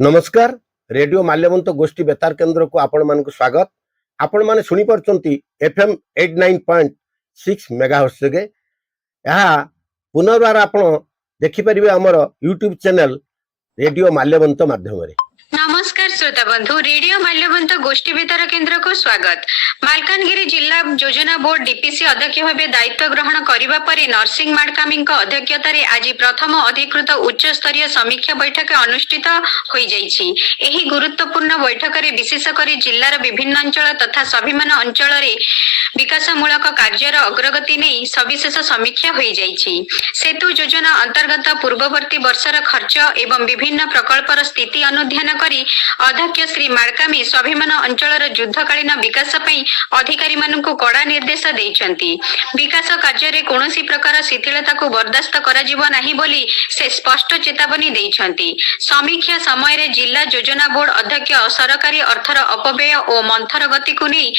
नमस्कार। रेडियो माल्यवंत गोष्ठी बेतार केन्द्र को आपण मान स्वागत। आपण माने सुनी परचंती एफएम 89.6 मेगाहर्ट्ज गे। यहा पुनर्बार आपण देखि परिबे हमर यूट्यूब चैनल रेडियो माल्यवंत माध्यम रे। नमस्कार श्रोता बंधु, रेडियो माल्यवंत गोष्ठी बेतार केन्द्र को स्वागत। मालकानगिरी जिला योजना बोर्ड डीपीसी अध्यक्ष भाव दायित्व ग्रहण करने पर नरसिंह माडकामी अध्यक्षतार आज प्रथम अधिकृत उच्च स्तरीय समीक्षा बैठक अनुष्ठित हो जाइछि। एही गुरुत्वपूर्ण बैठक रे विशेषकर जिलार विभिन्न अंचल तथा स्वाभिमान अंचल रे विकासमूलक कार्यर अग्रगति नहीं सविशेष समीक्षा हो जाइछि। सेतु योजना अंतर्गत पूर्ववर्ती वर्षर खर्च एवं विभिन्न प्रकल्पर स्थिति अनुध्यान करी अध्यक्ष श्री माडकामी स्वाभिमान अंचलर युद्धकालीन विकास पई अधिकारी मानकु कड़ा निर्देश देइछंती। विकास कार्य रे कोनोसी प्रकार शिथिलता को बर्दाश्त कराजिबो नाही बोली से स्पष्ट चेतावनी देइछंती। समीक्षा समय रे जिला योजना बोर्ड अध्यक्ष सरकारी अर्थर अपव्यय और मंथर गति को नहीं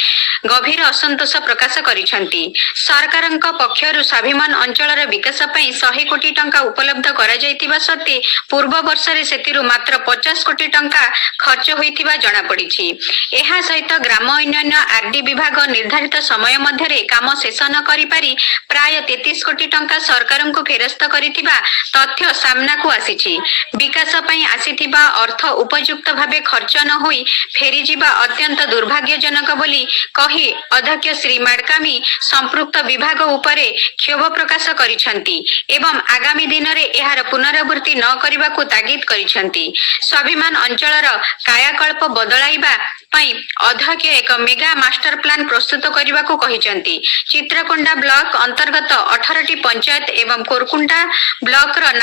गभीर असंतोष प्रकाश करिछंती। सरकारक पक्षरु स्वाभिमान अंचलर विकास पई 100 कोटी टंका उपलब्ध करा जायतिबा सत्ते पूर्व वर्ष रे सेतिरु मात्र 50 कोटी टंका खर्च होइतिबा जणा पड़िछि। एहा सहित ग्राम उन्नयन आरडी विभाग निर्धारित समय मध्यरे काम शेष न करि पारि प्राय 33 कोटी टंका सरकारଙ୍କୁ फेरस्त करितिबा तथ्य सामना को आसीछि। विकास पई आसीतिबा अर्थ उपयुक्त भाबे खर्च न होई फेरी जिबा अत्यंत दुर्भाग्यजनक बोली कही अध्यक्ष श्री माडकामी संपृक्त विभाग उपरे क्षोभ प्रकाश करिछंती एवं आगामी दिन रे एहार पुनरावृत्ति न करिबाकू तागिद करिछंती। स्वाभिमान अंचलर कायाकल्प बदलाइबा पई अध्यक्ष एक मेगा मास्टर प्लान प्रस्तुत करिबाकू कहिछंती। चित्रकोंडा ब्लॉक अंतर्गत 18 टी पंचायत एवं कोरकुंडा ब्लॉक र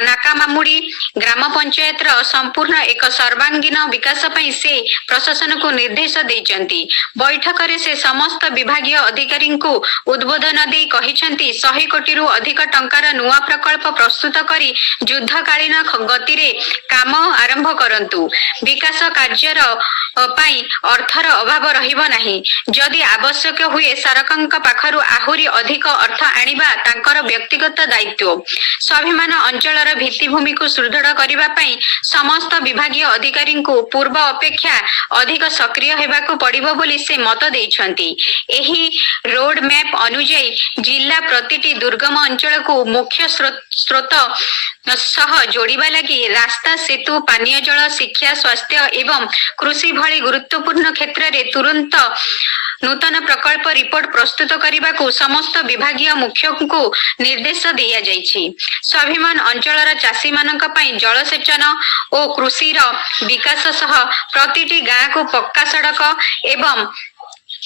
नाकामामुड़ी ग्राम पंचायत र संपूर्ण एक सर्वांगीन विकास पई से प्रशासन को निर्देश देइछंती। बैठक रे से समस्त विभागीय अधिकारी को उद्बोधन दे कहिछंती 100 कोटी रु अधिक टंकार नुआ प्रकल्प प्रस्तुत करी युद्धकालीन गति रे काम आरंभ करंतु। विकास कार्यर पाई अर्थर अभाव रहिबो नाही। जदि आवश्यक हुए सरकारक पाखरु आहुरी अधिक अर्थ आनिबा तांकर व्यक्तिगत दायित्व। स्वाभिमान अंचलर भित्तिभूमि को सुदृढ़ करिबा पई समस्त विभागीय अधिकारी को पूर्व अपेक्षा अधिक सक्रिय हेबाकू पड़िबो बोली से मत देइछंती। एही रोड मैप अनुଯାयी जिला प्रतिटी दुर्गम अंचल को मुख्य स्रोत सह जोड़िबा लगी रास्ता, सेतु, पानीय जल, शिक्षा, स्वास्थ्य एवं कृषि भली गुरुत्वपूर्ण क्षेत्र रे तुरंत नूतन प्रकल्प रिपोर्ट प्रस्तुत करने को समस्त विभागीय मुख्य को निर्देश दिया जाइछि। स्वाभिमान अंचलर चाषी मानक पई जलसेचन और कृषि विकास सह प्रतिटी गाँ को पक्का सड़क एवं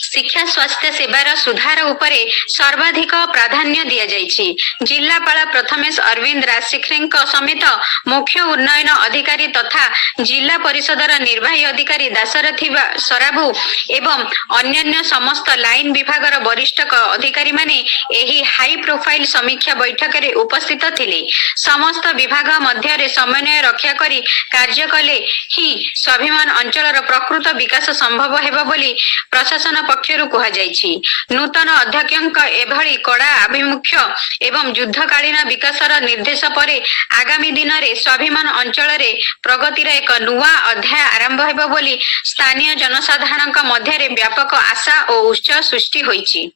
शिक्षा, स्वास्थ्य सेवार सुधार उपरे सर्वाधिक प्राधान्य दिया जाइछि। जिलापाल प्रथमेश अरविंद राजशेखरଙ୍କ समेत मुख्य उन्नयन अधिकारी तथा जिला परिषदर निर्वाही अधिकारी दाशरथी सराबू एवं अन्यान्य समस्त लाइन विभागर वरिष्ठ अधिकारी माने एही हाई प्रोफाइल समीक्षा बैठक रे उपस्थित थिले। समस्त विभाग मध्य रे समन्वय रक्षा करी कार्य कले ही स्वाभिमान अंचलर प्रकृत विकास संभव हेबो बोली प्रशासन पक्षरु कहा जाइछि। नूतन अध्यक्षक एभली कड़ा आभिमुख्य एवं युद्धकालीन विकासर निर्देश परे आगामी दिन रे स्वाभिमान अंचल रे प्रगतिर एक नुआ अध्याय आरंभ हेबो बोली स्थानीय जनसाधारणक मध्य रे व्यापक आशा और उत्साह सृष्टि होइछि।